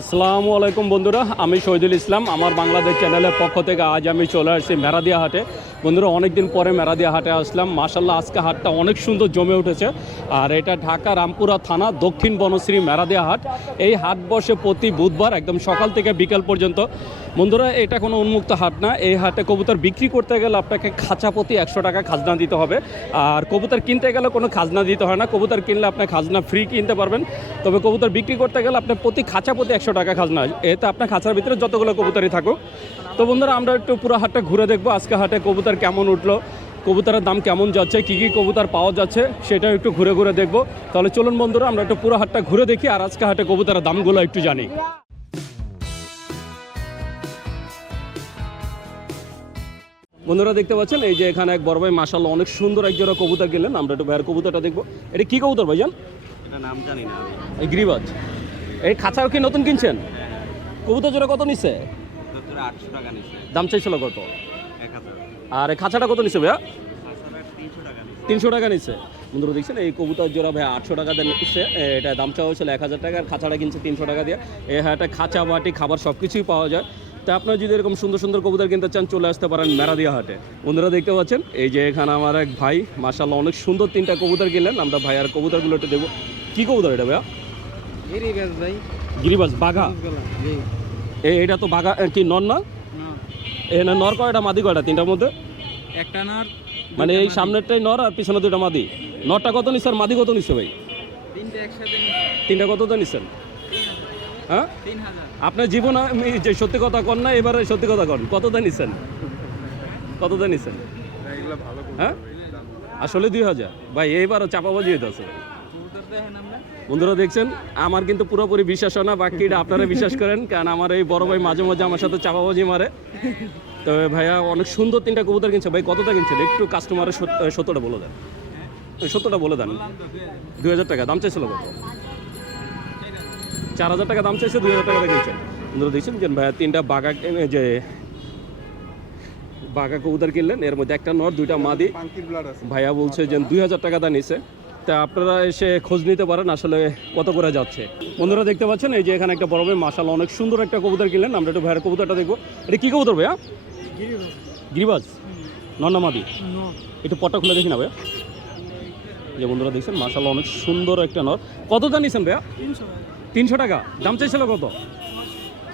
আসসালামু আলাইকুম বন্ধুরা, আমি শহীদুল ইসলাম, আমার বাংলাদেশ চ্যানেলের পক্ষ থেকে আজ আমি চলে আসছি মেরাদিয়া হাটে। বন্ধুরা, অনেকদিন পরে মেরাদিয়া হাটে আসলাম। মাসাল্লাহ আজকে হাটটা অনেক সুন্দর জমে উঠেছে। আর এটা ঢাকা রামপুরা থানা, দক্ষিণ বনশ্রী মেরাদিয়া হাট। এই হাট বসে প্রতি বুধবার একদম সকাল থেকে বিকাল পর্যন্ত। বন্ধুরা, এটা কোনো উন্মুক্ত হাট না। এই হাটে কবুতর বিক্রি করতে গেলে আপনাকে খাঁচা প্রতি একশো টাকা খাজনা দিতে হবে। আর কবুতর কিনতে গেলে কোনো খাজনা দিতে হয় না। কবুতর কিনলে আপনি খাজনা ফ্রি কিনতে পারবেন। তবে কবুতর বিক্রি করতে গেলে আপনার প্রতি খাঁচা প্রতি একশো টাকা খাজনা এতে আপনার খাঁচার ভিতরে যতগুলো কবুতরই থাকুক। তো বন্ধুরা আমরা একটু পুরো হাটটা ঘুরে দেখব। আজকে হাটে কবুতর কেমন উঠল কবুতরের দাম কেমন যাচ্ছে কী কী কবুতর পাওয়া যাচ্ছে সেটা একটু ঘুরে ঘুরে দেখব। তাহলে চলুন বন্ধুরা আমরা একটু পুরো হাটটা ঘুরে দেখি আর আজকে হাটে কবুতরের দামগুলো একটু জানি। বন্ধুরা দেখতে পাচ্ছেন এই যে এখানে এক বড় ভাই মাসাল্লাহ অনেক সুন্দর এক জোড়া কবুতর কিনলেন। আমরা একটু ভাইয়ের কবুতরটা দেখব। এটা কি কবুতর ভাইজান? এটা নাম জানি না এই গিরিবাজ এই খাঁচাও কি নতুন কিনছেন? কবুতর জোড়া কত নিছে? দাম চাইছিল কত? আর এই খাঁচাটা কত নিছে ভাইয়া? তিনশো টাকা নিচ্ছে বন্ধুরা দেখছেন এই কবুতর জোড়া ভাই আটশো টাকা দিয়ে নিচ্ছে এটা দাম চাওয়া হয়েছিল এক হাজার টাকা আর খাঁচাটা কিনছে তিনশো টাকা দিয়ে। এই হাটে খাঁচা বাটি খাবার সব কিছুই পাওয়া যায়। তা আপনারা যদি এরকম সুন্দর সুন্দর কবুতর কিনতে চান চলে আসতে পারেন মেরাদিয়া হাটে। বন্ধুরা দেখতে পাচ্ছেন এই যে এখানে আমার এক ভাই মাসাল্লাহ অনেক সুন্দর তিনটা কবুতর কিনলেন। আমরা ভাই আর কবুতরগুলো একটু দেখব। কী কবুতর এটা ভাইয়া? ভাই। গিরিবাজ বাঘা? এ এটা তো বাঘা কি নর না? না। এখানে নর কয়টা মাদি কয়টা তিনটার মধ্যে? একটা নার মানে এই সামনেরটাই নর আর পিছনে দুটো মাদি। নরটা কত নিচ্ছে আর মাদি কত নিচ্ছে ভাই? তিনটে কত তো নিচ্ছেন হ্যাঁ? আপনার জীবন যে সত্যি কথা কন না এবারে সত্যি কথা কন। কত দেন নিচ্ছেন কত দেন নিচ্ছেন হ্যাঁ? আসলে দুই হাজার। ভাই এইবারও চাপাবাজি দেখেন আমরা বন্ধুরা দেখছেন আমার কিন্তু পুরোপুরি বিশ্বাস হয় না বাকিটা আপনারা বিশ্বাস করেন কারণ আমার এই বড় ভাই মাঝে মাঝে আমার সাথে চাপাবাজি মারে। তবে ভাইয়া অনেক সুন্দর তিনটা কবুতর কিনছে। ভাই কতটা কিনছেন? একটু কাস্টমারের সত্যটা বলে দেন। সত্যটা বলে দেন। দুই হাজার টাকা দাম চাইছিল কত? চার হাজার টাকা দাম চাইছে দুই হাজার টাকা দিয়ে কিনছেন বন্ধুরা দেখছেন যে ভাইয়া তিনটা বাঘা যে বাঘা কবুতর কিনলেন। এর মধ্যে একটা নর দুইটা মাদি। ভাইয়া বলছে যে দুই হাজার টাকা দা নিছে। তা আপনারা এসে খোঁজ নিতে পারেন আসলে কত করে যাচ্ছে। বন্ধুরা দেখতে পাচ্ছেন, এই যে এখানে একটা বড় ভাই মাসাল অনেক সুন্দর একটা কবুতর কিনলেন। আমরা একটু ভাইয়ের কবুতরটা দেখব। এটা কি কবুতর ভাইয়া? গিরিবাজ। নন্না মাদি। একটু পটটা খুলে দেখি না ভাইয়া। যে বন্ধুরা দেখছেন মাসাল অনেক সুন্দর একটা নর। কত নিছেন ভাইয়া? তিনশো টাকা। দাম চাইছিল কত?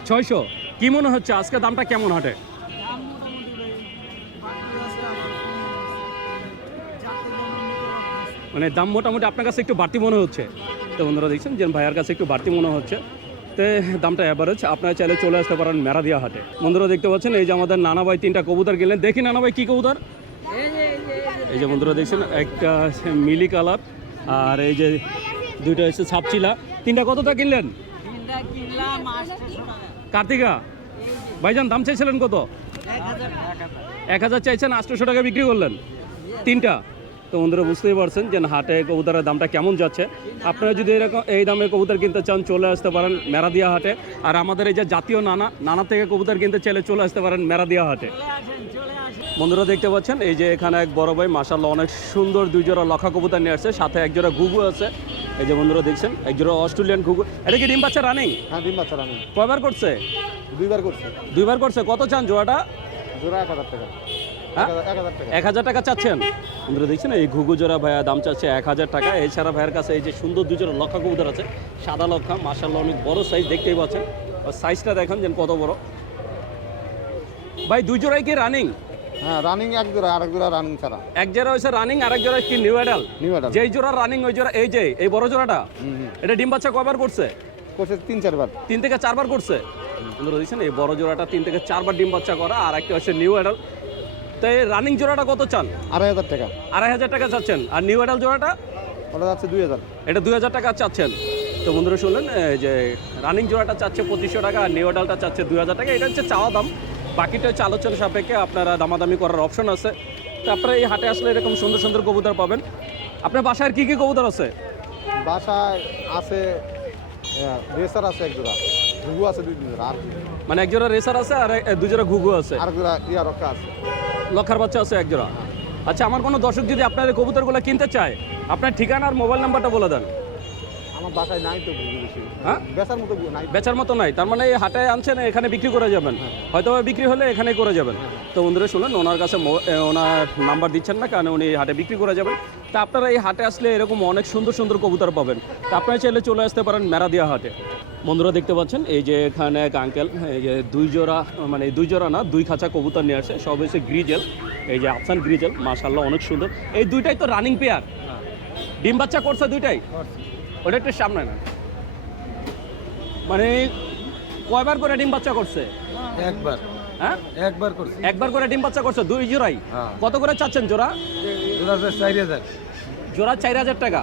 ছয়শো। কি মনে হচ্ছে, আজকে দামটা কেমন হাটে? মানে দাম মোটামুটি আপনার কাছে একটু বাড়তি মনে হচ্ছে। তো বন্ধুরা দেখছেন যে ভাইয়ার কাছে একটু বাড়তি মনে হচ্ছে। তো দামটা অ্যাভারেজ আপনারা চাইলে চলে আসতে পারেন মেরাদিয়া হাটে। বন্ধুরা দেখতে পাচ্ছেন এই যে আমাদের নানা ভাই তিনটা কবুতর কিনলেন দেখি নানা ভাই কী কবুতর। এই যে বন্ধুরা দেখছেন একটা মিলি কালার আর এই যে দুইটা হচ্ছে ছাপচিলা তিনটা কতটা কিনলেন? কার্তিকা ভাইজান দাম চাইছিলেন কত? এক হাজার এক হাজার চাইছেন আটশোশো টাকা বিক্রি করলেন। তিনটা? তো বন্ধুরা বুঝতেই পারছেন যে হাটে কবুতরের দামটা কেমন যাচ্ছে। আপনারা যদি এরকম এই দামে কবুতর কিনতে চান চলে আসতে পারেন মেরাদিয়া হাটে। আর আমাদের এই যে জাতীয় নানা নানা থেকে কবুতর কিনতে চাইলে চলে আসতে পারেন মেরাদিয়া হাটে। বন্ধুরা দেখতে পাচ্ছেন এই যে এখানে এক বড় ভাই মাসাল্লাহ অনেক সুন্দর দুই জোড়া লক্ষা কবুতর নিয়ে আসছে সাথে এক জোড়া ঘুঘু আছে। এই যে বন্ধুরা দেখছেন এক জোড়া অস্ট্রেলিয়ান ঘুঘু। এটা কি ডিম বাচ্চা রানিং? হ্যাঁ ডিম বাচ্চা রানি। কয়বার করছে? দুইবার করছে। দুইবার করছে। কত চান জোড়াটা? জোড়া এক হাজার টাকা? এক হাজার টাকা। এক হাজার টাকা চাচ্ছেন? বন্ধুরা দেখছেন এই ঘুঘু জোড়া ভাইয়া দাম চাচ্ছে এক হাজার টাকা। এছাড়া ভাইয়ের কাছে এই যে সুন্দর দুই জোড়া লক্ষা কবুতর আছে সাদা লক্ষা মার্শাল্লাহ অনেক বড় সাইজ দেখতেই পাচ্ছেন। সাইজটা দেখেন যে কত বড়। ভাই দুই জোড়াই কি রানিং হ্যাঁ রানিং এক জোড়া আরেক জোড়া রানিং ছাড়া। এক জোড়া হয়েছে রানিং আরেক জোড়া কি নিউ অ্যাডাল নিউ অ্যাডাল যেই জোড়া রানিং ওই জোড়া এই যে এই বড় জোড়াটা? এটা ডিম বাচ্চা কয়বার করছে? করছে তিন চারবার। তিন থেকে চারবার করছে? দেখছেন এই বড় জোড়াটা তিন থেকে চারবার ডিম বাচ্চা করা আর একটা হচ্ছে নিউ অ্যাডাল তো এই রানিং জোড়াটা কত চান? আড়াই হাজার টাকা। আড়াই হাজার টাকা চাচ্ছেন। আর নিউ অ্যাডাল জোড়াটা? ওটা যাচ্ছে দুই হাজার। এটা দুই হাজার টাকা চাচ্ছেন। তো বন্ধুরা শুনলেন এই যে রানিং জোড়াটা চাচ্ছে পঁচিশশো টাকা আর নিউ অ্যাডালটা চাচ্ছে দুই হাজার টাকা। এটা হচ্ছে চাওয়া দাম। বাকিটা হচ্ছে আলোচনা সাপেক্ষে আপনারা দামাদামি করার অপশন আছে। তো আপনারা এই হাটে আসলে এরকম সুন্দর সুন্দর কবুতর পাবেন। আপনার বাসায় কী কী কবুতর আছে? বাসায় আছে রেসার আছে এক জোড়া ঘুঘু আছে দুই জোড়া আর মানে একজোড়া রেসার আছে আর দুজোড়া ঘুঘু আছে। আর জোড়া ইয়া রক্ষা আছে। লক্ষার বাচ্চা আছে একজোড়া। আচ্ছা আমার কোনো দর্শক যদি আপনার কবুতরগুলো কিনতে চায় আপনার ঠিকানা আর মোবাইল নাম্বারটা বলে দেন। বাসায় নাই তো হ্যাঁ? বেচার মতো নাই বেচার মতো নাই তার মানে এই হাটে আনছেন এখানে বিক্রি করে যাবেন। হয়তো বিক্রি হলে এখানে করে যাবেন। তো বন্ধুরা শুনলেন ওনার কাছে ওনার নাম্বার দিচ্ছেন না কারণ উনি হাটে বিক্রি করে যাবেন। তা আপনারা এই হাটে আসলে এরকম অনেক সুন্দর সুন্দর কবুতর পাবেন। তা আপনারা চাইলে চলে আসতে পারেন মেরাদিয়া হাটে। বন্ধুরা দেখতে পাচ্ছেন এই যে এখানে এক আঙ্কেল এই যে দুই জোড়া মানে দুই জোড়া না দুই খাঁচা কবুতর নিয়ে আসে। সব হচ্ছে গ্রিজেল এই যে আফসান গ্রিজেল মাশাল্লাহ অনেক সুন্দর। এই দুইটাই তো রানিং পেয়ার ডিম বাচ্চা করছে দুইটাই? ওটা একটু সামনে না মানে কয়বার করে ডিম বাচ্চা করছে? একবার। হ্যাঁ? একবার করছি। একবার করে ডিম বাচ্চা করছে দুই জোড়াই? হ্যাঁ। কত করে চাচ্ছেন জোড়া? জোড়া চার হাজার। জোড়া চার হাজার টাকা?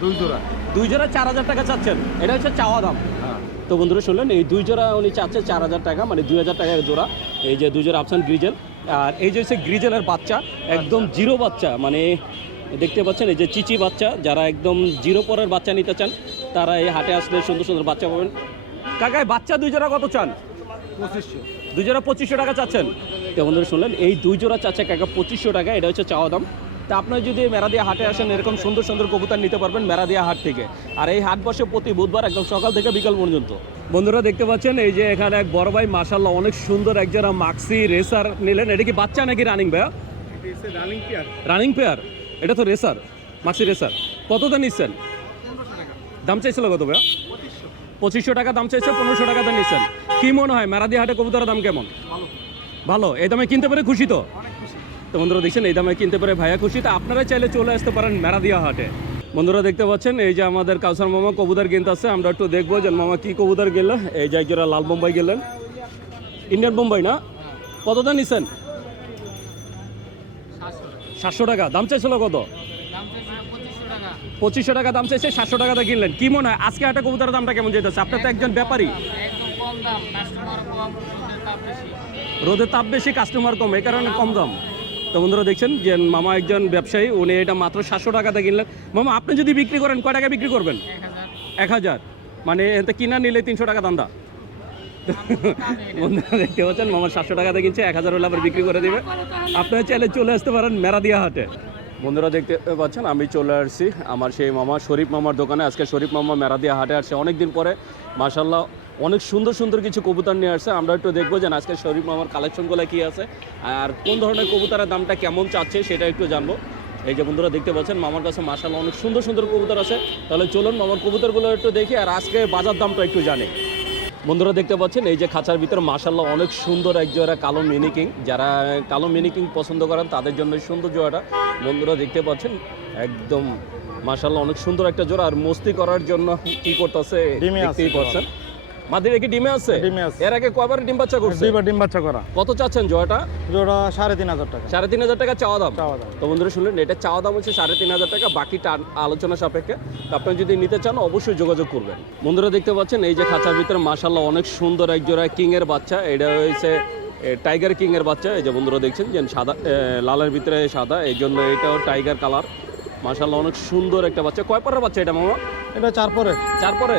দুই জোড়া। দুই জোড়া চার হাজার টাকা চাচ্ছেন। এটা হচ্ছে চাওয়া দাম। হ্যাঁ। তো বন্ধুরা শুনলেন এই দুই জোড়া উনি চাচ্ছে চার হাজার টাকা মানে দুই হাজার টাকা জোড়া। এই যে দুই জোড়া অপশান গ্রিজেল আর এই যে হচ্ছে গ্রিজেলের বাচ্চা একদম জিরো বাচ্চা মানে দেখতে পাচ্ছেন এই যে চিচি বাচ্চা যারা একদম জিরো পরের বাচ্চা নিতে চান তারা এই হাটে আসলে সুন্দর সুন্দর বাচ্চা পাবেন। কাকায় বাচ্চা দুই জোড়া কত চান? পঁচিশশো। দুই জোড়া পঁচিশশো টাকা চাচ্ছেন। তো বন্ধুরা শুনলেন এই দুই জোড়া চাচ্ছে কাকা পঁচিশশো টাকা এটা হচ্ছে চাওয়া দাম। তা আপনারা যদি মেরাদিয়া হাটে আসেন এরকম সুন্দর সুন্দর কবুতর নিতে পারবেন মেরাদিয়া হাট থেকে। আর এই হাট বসে প্রতি বুধবার একদম সকাল থেকে বিকাল পর্যন্ত। বন্ধুরা দেখতে পাচ্ছেন এই যে এখানে এক বড় ভাই মাসাল্লাহ অনেক সুন্দর এক জোড়া মাক্সি রেসার নিলেন। এটা কি বাচ্চা নাকি রানিং ভাইয়া? রানিং পেয়ার রানিং পেয়ার এটা তো রেসার মাক্সি রেসার কতটা নিচ্ছেন? দাম চাইছিল কত ভাইয়া? পঁচিশশো টাকা দাম চাইছে পনেরোশো টাকা দাম নিচ্ছেন। কি মনে হয় মেরাদি হাটে কবুতরের দাম কেমন? ভালো। এই দামে কিনতে পারে খুশি তো? তো বন্ধুরা দেখছেন এই দামে কিনতে পারে ভাইয়া খুশি। তো আপনারা চাইলে চলে আসতে পারেন মেরাদিয়া হাটে বন্ধুরা দেখতে পাচ্ছেন এই যে আমাদের কাউসার মামা কবুতর কিনতে আসছে আমরা একটু দেখব যে মামা কি কবুতর গেলে। এই যে একজোড়া লাল বোম্বাই গেলেন। ইন্ডিয়ান বোম্বাই না? কত দাম নিচ্ছেন? সাতশো টাকা। দাম চাইছিল কত? পঁচিশশো টাকা। দাম চাইছে সাতশো টাকাতে কিনলেন। কি মনে হয় আজকে একটা কবুতরের দামটা কেমন যেতেছে আপনার তো একজন ব্যাপারী। রোদের তাপ বেশি। কাস্টমার কম এই কারণে কম দাম। তো বন্ধুরা দেখছেন যে মামা একজন ব্যবসায়ী উনি এটা মাত্র সাতশো টাকাতে কিনলেন। মামা আপনি যদি বিক্রি করেন কয় টাকা বিক্রি করবেন? এক হাজার। এক হাজার। মানে এতে কিনা নিলে তিনশো টাকা দান্দা দেখতে পাচ্ছেন, মামা সাতশো টাকাতে কিনছে, এক হাজার হলে বিক্রি করে দিবে। আপনারা চাইলে চলে আসতে পারেন মেরাদিয়া হাটে। বন্ধুরা দেখতে পাচ্ছেন, আমি চলে আসছি আমার সেই মামা, শরীফ মামার দোকানে। আজকে শরীফ মামা মেরাদিয়া হাটে আসছে। অনেক দিন পরে মাশাল্লাহ অনেক সুন্দর সুন্দর কিছু কবুতর নিয়ে আসছে। আমরা একটু দেখব যে আজকে শরীফ মামার কালেকশনগুলো কী আছে আর কোন ধরনের কবুতরের দামটা কেমন চাচ্ছে সেটা একটু জানব। এই যে বন্ধুরা দেখতে পাচ্ছেন, মামার কাছে মাশাল্লাহ অনেক সুন্দর সুন্দর কবুতর আছে। তাহলে চলুন মামার কবুতরগুলো একটু দেখি আর আজকে বাজার দামটা একটু জানি। বন্ধুরা দেখতে পাচ্ছেন এই যে খাঁচার ভিতরে মাসাল্লাহ অনেক সুন্দর এক জোড়া কালো মিনিকিং। যারা কালো মিনিকিং পছন্দ করেন তাদের জন্য সুন্দর জোড়াটা। বন্ধুরা দেখতে পাচ্ছেন একদম মাসাল্লাহ অনেক সুন্দর একটা জোড়া। আর মস্তি করার জন্য কি করতেছে দেখতেই পাচ্ছেন। মাদের কি ডিমে আছে? ডিমে আছে। এর আগে কয়বার ডিম বাচ্চা করছে? দুইবার ডিম বাচ্চা করা। কত চাচ্ছেন জোড়াটা জোড়া সাড়ে তিন হাজার টাকা। সাড়ে তিন হাজার টাকা চাওয়া দাম? চাওয়া দাম। তো বন্ধুরা শুনলেন এটা চাওয়া দাম হচ্ছে সাড়ে তিন হাজার টাকা বাকিটা আলোচনা সাপেক্ষে। আপনি যদি নিতে চান অবশ্যই যোগাযোগ করবেন। বন্ধুরা দেখতে পাচ্ছেন এই যে খাঁচার ভিতরে মাশাল্লাহ অনেক সুন্দর এক জোড়া কিং এর বাচ্চা। এটা হয়েছে টাইগার কিং এর বাচ্চা। এই যে বন্ধুরা দেখছেন যে সাদা লালের ভিতরে সাদা এই জন্য এটাও টাইগার কালার। মাশাল্লাহ অনেক সুন্দর একটা বাচ্চা। কয় পরের বাচ্চা এটা মামা? এটা চার পরে চার পরে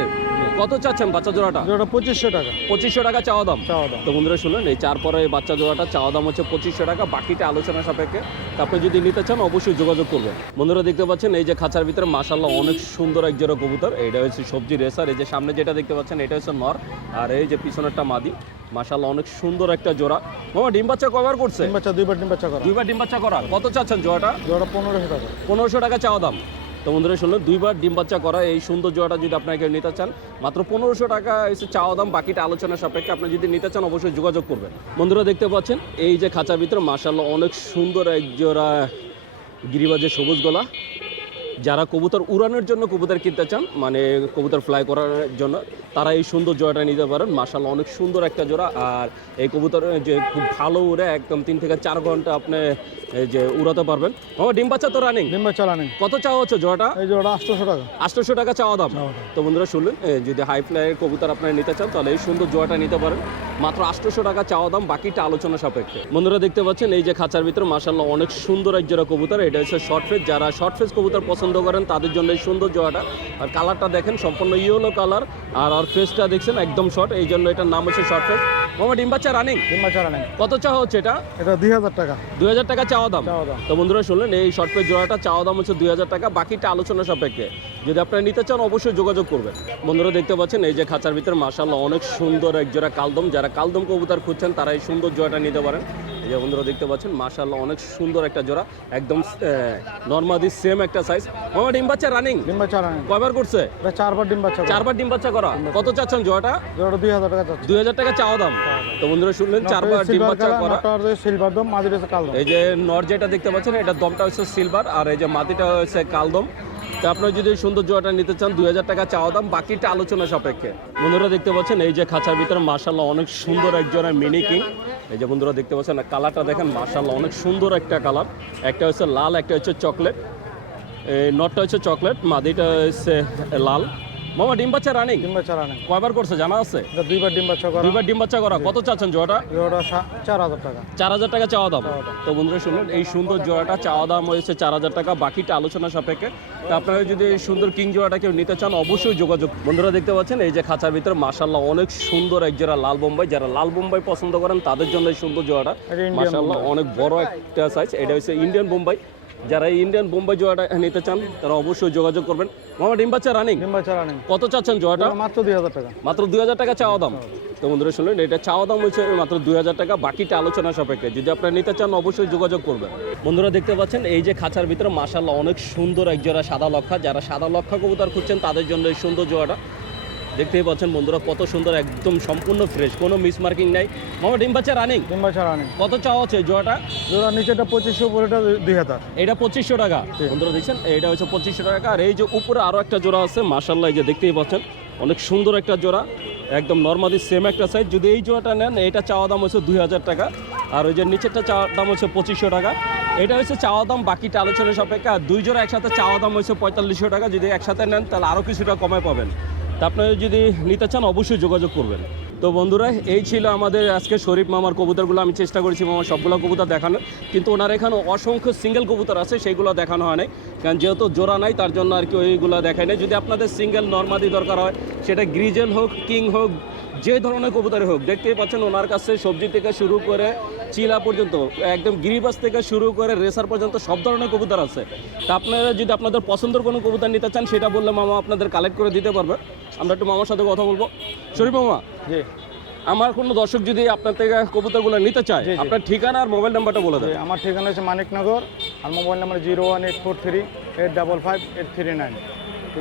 কত চাচ্ছেন বাচ্চা জোড়াটা? জোড়া পঁচিশশো টাকা। পঁচিশশো টাকা চাওয়া দাম? চাওয়া দাম। তো বন্ধুরা শুনলেন এই চার পরে বাচ্চা জোড়াটা চাওয়া দাম হচ্ছে পঁচিশশো টাকা বাকিটা আলোচনা সাপেক্ষে। আপনি যদি নিতে চান অবশ্যই যোগাযোগ করবেন। বন্ধুরা দেখতে পাচ্ছেন এই যে খাঁচার ভিতরে মাসাল্লাহ অনেক সুন্দর এক জোড়া কবুতর। এটা হচ্ছে সবজি রেসার এই যে সামনে যেটা দেখতে পাচ্ছেন এটা হচ্ছে নর আর এই যে পিছনেরটা মাদি। মাসাল্লাহ অনেক সুন্দর একটা জোড়া। মামা ডিম বাচ্চা কভার করছে? ডিম বাচ্চা দুইবার ডিম বাচ্চা করা। দুইবার ডিম বাচ্চা করা। কত চাচ্ছেন জোড়াটা? জোড়া পনেরোশো টাকা। পনেরোশো টাকা চাওয়া দাম। তো বন্ধুরা শুনলেন দুইবার ডিম বাচ্চা করা এই সুন্দর জোড়াটা যদি আপনাকে নিতে চান মাত্র পনেরোশো টাকা এসে চাওয়া দাম বাকিটা আলোচনা সাপেক্ষে আপনি যদি নিতে চান অবশ্যই যোগাযোগ করবেন। বন্ধুরা দেখতে পাচ্ছেন এই যে খাঁচার ভিতরে মার্শাল্লাহ অনেক সুন্দর এক জোড়া গিরিবাজের সবুজ গলা। যারা কবুতর উড়ানোর জন্য কবুতর কিনতে চান মানে কবুতর ফ্লাই করার জন্য তারা এই সুন্দর জোড়াটা নিতে পারেন। মার্শাল অনেক সুন্দর একটা জোড়া। আর এই কবুতর যে খুব ভালো উড়ে একদম তিন থেকে চার ঘণ্টা আপনি যে উড়াতে পারবেন। ও ডিম বাচ্চা তো রানিং ডিম বাচ্চা রানিং কত চাওয়া হচ্ছে জোড়াটা? এই জোড়া আটশোশো টাকা। আটশোশো টাকা চাওয়া দাম? তো বন্ধুরা শুনলেন যদি হাই ফ্লাইয়ের কবুতর আপনারা নিতে চান তাহলে এই সুন্দর জোয়াটা নিতে পারেন। মাত্র আটশোশো টাকা চাওয়া দাম বাকিটা আলোচনা সাপেক্ষে। বন্ধুরা দেখতে পাচ্ছেন এই যে খাঁচার ভিতরে মাসাল্লাহ অনেক সুন্দর এক জোড়া কবুতর। এটা হচ্ছে শর্ট ফেস যারা শর্ট ফেস কবুতর পছন্দ পছন্দ করেন তাদের জন্য এই সুন্দর জোড়াটা আর কালারটা দেখেন সম্পূর্ণ ইয়েলো কালার আর আর ফেসটা দেখছেন একদম শর্ট এই জন্য এটার নাম হচ্ছে শর্ট ফেস মামা ডিম বাচ্চা রানিং নেই কত চাওয়া হচ্ছে এটা? এটা দুই হাজার টাকা। দুই হাজার টাকা চাওয়া দাম? তো বন্ধুরা শুনলেন এই শর্ট পেজ জোড়াটা চাওয়া দাম হচ্ছে দুই হাজার টাকা। বাকিটা আলোচনা সাপেক্ষে। যদি আপনারা নিতে চান অবশ্যই যোগাযোগ করবেন। বন্ধুরা দেখতে পাচ্ছেন এই যে খাঁচার ভিতরে মাসাল্লাহ অনেক সুন্দর এক জোড়া কালদম। যারা কালদম কবুতর খুঁজছেন তারা এই সুন্দর জোড়াটা নিতে পারেন। যে বন্ধুরা দেখতে পাচ্ছেন মাসাল্লাহ অনেক সুন্দর একটা জোড়া একদম নর্মাদি সেম একটা সাইজ মামা ডিম বাচ্চা রানিং ডিম্বা ছাড়া নেই কয়বার করছে? এটা চারবার ডিম্বা ছাড়া চারবার ডিম বাচ্চা করা। কত চাচ্ছেন জোড়াটা? এটা দুই হাজার টাকা দুই হাজার টাকা চাওয়া দাম। তো বন্ধুরা শুনলেন চারবার ডিম বাচ্চা করা। সিলভার দম মাঝে রয়েছে কালো এই যে নর যেটা দেখতে পাচ্ছেন এটার দমটা হচ্ছে সিলভার আর এই যে মাটিটা হচ্ছে কালদম তো আপনারা যদি সুন্দর জোয়াটা নিতে চান দুই হাজার টাকা চাওয়া দাম বাকিটা আলোচনা সাপেক্ষে। বন্ধুরা দেখতে পাচ্ছেন এই যে খাঁচার ভিতরে মার্শাল্লাহ অনেক সুন্দর এক জোড়া মিনি কিং এই যে বন্ধুরা দেখতে পাচ্ছেন কালারটা দেখেন মার্শাল্লাহ অনেক সুন্দর একটা কালার। একটা হচ্ছে লাল, একটা হচ্ছে চকলেট। এই নটটা হচ্ছে চকলেট, মাদিটা হচ্ছে লাল। মামা ডিম বাচ্চা রানিং ডিম্বা ছাড়া নেই কয়বার করছে? জানা আছে? দুইবার ডিম্বা ছাড়া করা। দুইবার ডিম বাচ্চা করা। কত চাচ্ছেন ওটা সা- চার হাজার টাকা। চার হাজার টাকা চাওয়া দাম। তো বন্ধুরা শুনলেন এই সুন্দর জোড়াটা চাওয়া দাম হয়েছে চার হাজার টাকা। বাকিটা আলোচনা সাপেক্ষে। তো আপনারা যদি এই সুন্দর কিং জোড়াটা কেউ নিতে চান অবশ্যই যোগাযোগ বন্ধুরা দেখতে পাচ্ছেন এই যে খাঁচার ভিতরে মাসাল্লাহ অনেক সুন্দর এক জোড়া লাল বোম্বাই। যারা লাল বোম্বাই পছন্দ করেন তাদের জন্য এই সুন্দর জোড়াটা মাসাল্লাহ অনেক বড় একটা সাইজ এটা হচ্ছে ইন্ডিয়ান বোম্বাই। যারা ইন্ডিয়ান বোম্বাই জোড়াটা নিতে চান তারা অবশ্যই যোগাযোগ করবেন। মামা ডিম বাচ্চা রানিং কত চাচ্ছেন জোড়াটা মাত্র দুই হাজার টাকা। মাত্র দুই হাজার টাকা চাওয়া দাম? তো বন্ধুরা শুনলেন এটা চাওয়া দাম হচ্ছে মাত্র দুই হাজার টাকা বাকিটা আলোচনা সাপেক্ষে। যদি আপনারা নিতে চান অবশ্যই যোগাযোগ করবেন। বন্ধুরা দেখতে পাচ্ছেন এই যে খাঁচার ভিতরে মাসাল্লাহ অনেক সুন্দর এক জোড়া সাদা লক্ষা। যারা সাদা লক্ষা কবুতর খুঁজছেন তাদের জন্য এই সুন্দর জোড়াটা দেখতেই পাচ্ছেন বন্ধুরা কত সুন্দর একদম সম্পূর্ণ ফ্রেশ কোনো মিস মার্কিং নাই। মামা ডিম বাচ্চা রানিং ডিম্বা ছাড়া নেই কত চাওয়া আছে জোড়াটা? যেটা নিচেটা পঁচিশশো উপরেটা দুই হাজার। এটা পঁচিশশো টাকা। বন্ধুরা দেখছেন? এটা হচ্ছে পঁচিশশো টাকা। আর এই যে উপরে আরও একটা জোড়া আছে মার্শাল্লাহ এই যে দেখতেই পাচ্ছেন অনেক সুন্দর একটা জোড়া। একদম নর্মালি সেম একটা সাইজ যদি এই জোড়াটা নেন এটা চাওয়া দাম হচ্ছে দুই হাজার টাকা। আর ওই যে নিচেরটা চাওয়া দাম হচ্ছে পঁচিশশো টাকা। এটা হচ্ছে চাওয়া দাম বাকিটা আলোচনা সাপেক্ষে। আর দুই জোড়া একসাথে চাওয়া দাম হচ্ছে পঁয়তাল্লিশশো টাকা। যদি একসাথে নেন তাহলে আরও কিছুটা কমে পাবেন। তা আপনারা যদি নিতে চান, অবশ্যই যোগাযোগ করবেন। তো বন্ধুরা, এই ছিল আমাদের আজকে শরীফ মামার কবুতরগুলো। আমি চেষ্টা করেছি মামার সবগুলো কবুতর দেখানো কিন্তু ওনার এখানে অসংখ্য সিঙ্গেল কবুতর আছে সেইগুলো দেখানো হয় নাই। কারণ যেহেতু জোড়া নাই, তার জন্য আর কি ওইগুলো দেখায় নাই। যদি আপনাদের সিঙ্গেল নর্মাদি দরকার হয়, সেটা গ্রিজেল হোক কিং হোক যে ধরনের কবুতর হোক দেখতেই পাচ্ছেন ওনার কাছে সবজি থেকে শুরু করে চিলা পর্যন্ত একদম গিরিবাস থেকে শুরু করে রেসার পর্যন্ত সব ধরনের কবুতর আছে। তা আপনারা যদি আপনাদের পছন্দের কোনো কবুতর নিতে চান সেটা বললে মামা আপনাদের কালেক্ট করে দিতে পারবে। আমরা একটু মামার সাথে কথা বলব। শরীফ মামা জি। আমার কোনো দর্শক যদি আপনার থেকে কবুতরগুলো নিতে চায়। আপনার ঠিকানা আর মোবাইল নাম্বারটা বলে দেন। আমার ঠিকানা হচ্ছে মানিকনগর আর mobile number zero one eight four three eight double five eight three nine